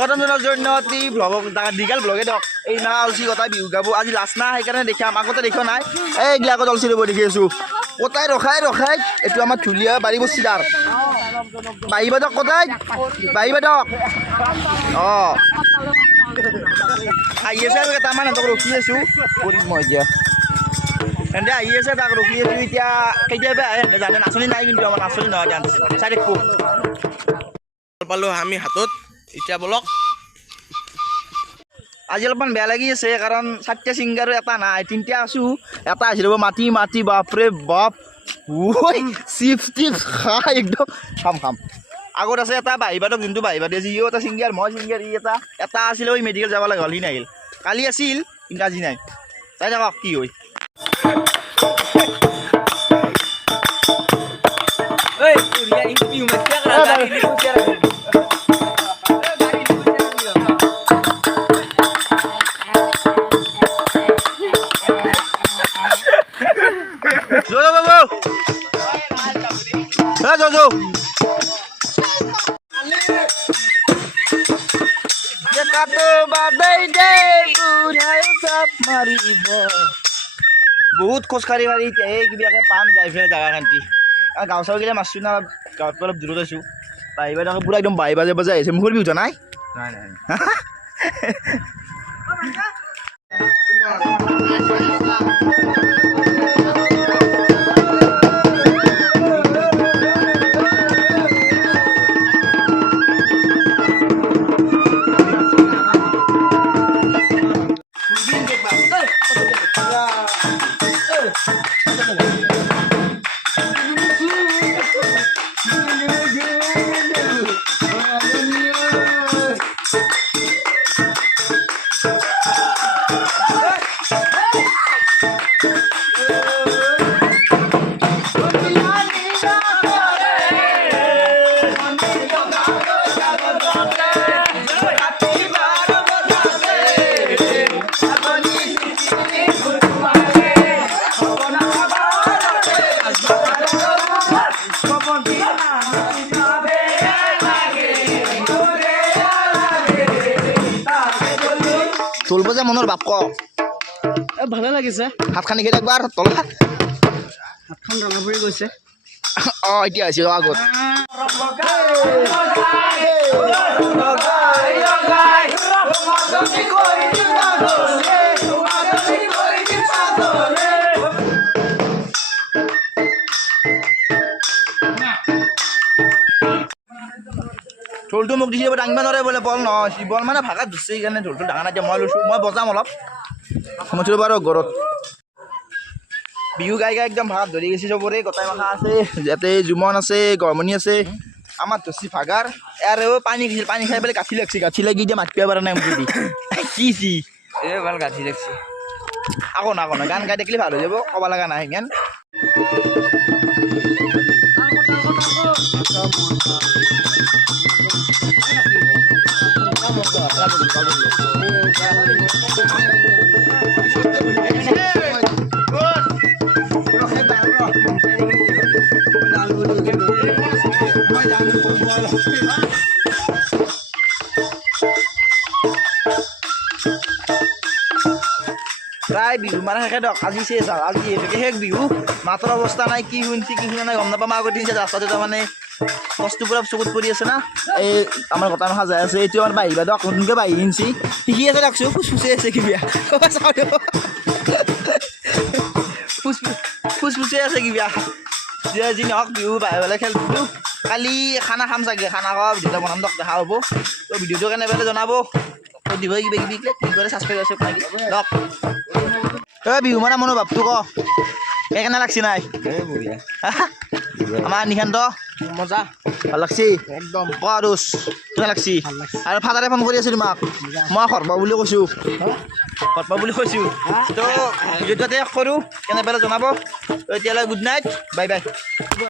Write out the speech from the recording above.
স্বাগতম জনাৰ জন্য ব্লগ দীঘল ব্লগে দিয়ক এই না অলচি কটাই বিহু গাব আজি লাষ্ট না সেইকাৰণে দেখি আমাকতে দেখা নাই এইগিলাকত অলচি ৰ'ব দেখি আছোঁ কটাই ৰখাই এইটো আমাৰ ধুলীয়া বাৰী বস্তিদাৰ বাহিবা দিয়ক কটাই বাহিবা দিয়ক অঁ আহি আছে আৰু কেইটামান সিহঁতক ৰখি আছোঁ কৰিম মই এতিয়া সিহঁতে আহি আছে তাক ৰখি আছোঁ এতিয়া কেতিয়াবা আহে জানে নাচনি নাই কিন্তু আমাৰ নাচনি নহয় ডান্স চাই দেখো পালোঁ আমি হাতত এতিয়া বলক আজি অলপমান বেয়া লাগি আছে কাৰণ 4টা ছিংগাৰো এটা নাই 3টা আছোঁ এটা আহিছিল মাটি বাপৰে বাপ ঐ চিপ খাই একদম খাম আগত আছে এটা বাহিবাদক যোনটো বাহিবাদ আছে ইও এটা ছিংগাৰ মই ছিংগাৰ ই এটা আছিল ঐ মেডিকেল যাব লগা হ'ল সি নাহিল কালি আছিল কিন্তু আজি নাই চাই থাকক কি হয় বহুত খোজকাঢ়ি মাৰি এই কিবাকে পাম যাই ফেলে জাগাখান্তি গাঁও চাওঁ গিলা মাছছোঁ না গাঁৱত অলপ দূৰত আছোঁ বাহিবা দেখোন পুৰা একদম বাজে আহিছে মুখৰ বিহুত নাই চলব যে মনৰ বাপ ক ভালে লাগিছে হাত খানি খেলে একবাৰ তলা হাতখন ৰঙা পৰি গৈছে অঁ এতিয়া আহিছে আগত ঢোলটো মোক দিছে দাঙিব নোৱাৰে বোলে বল নহয় বল মানে ভাগাত ধৰিছে সেইকাৰণে ঢোলটো ডাঙৰ নাই মই লৈছোঁ মই বজাম অলপ শুনিছিলোঁ বাৰু ঘৰত বিহু গাই একদম ভাগাত ধৰি গৈছে চবৰে গোটাই মাখা আছে ইয়াতে জুমন আছে গৰমণি আছে আমাৰ ধৰিছে ভাগাৰ আৰু পানী খাইছিল পানী খাই পেলাই গাঁঠি লাগি এতিয়া মাতিব পৰা নাই মোক কি এই ভাল গাঁঠি লাগছে আকৌ না গান গাই থাকিলে ভাল হৈ যাব ক'ব লগা নাই সিমান প্ৰায় বিহু মানে শেষে দিয়ক আজি চেচ আৰু আজি শেষ বিহু মাতৰ অৱস্থা নাই কি শুনিছে কি শুনা নাই গম নাপাম আগত দিছে ৰাস্তাটো তাৰমানে বস্তু পুৰা চকুত পৰি আছে না এই আমাৰ গোটা মাখা যাই আছে এইটো আমাৰ বাহিবা দিয়ক নতুনকৈ বাঢ়ি আনিছে শিকি আছে দিয়কচোন ফুচফুচি আছে কিবা ফুচফুচি আছে কিবা যি নহওক বিহু বাহিৰলৈ খেলিছিলোঁ কালি খানা খাম চাগে খানা খোৱা ভিডিঅ' এটা বনাম দিয়ক দেখা হ'ব তো ভিডিঅ'টো কেনে পালে জনাব দিব কিবা কিবি কি কৰে ছাবস্ক্ৰাইব আছে দিয়ক বিহু মানে মনৰ ভাৱটো ক কেনে লাগছি নাই আমাৰ নিশান্ত মজা ভাল লাগছি একদম ক আৰু কেনে লাগছি আৰু ফাদাৰে ফোন কৰি আছিল তোমাক মই সৰবা বুলি কৈছোঁ তো ভিডিঅ'টো কৰোঁ কেনে পালে জনাব এতিয়ালৈ গুড নাইট বাই বাই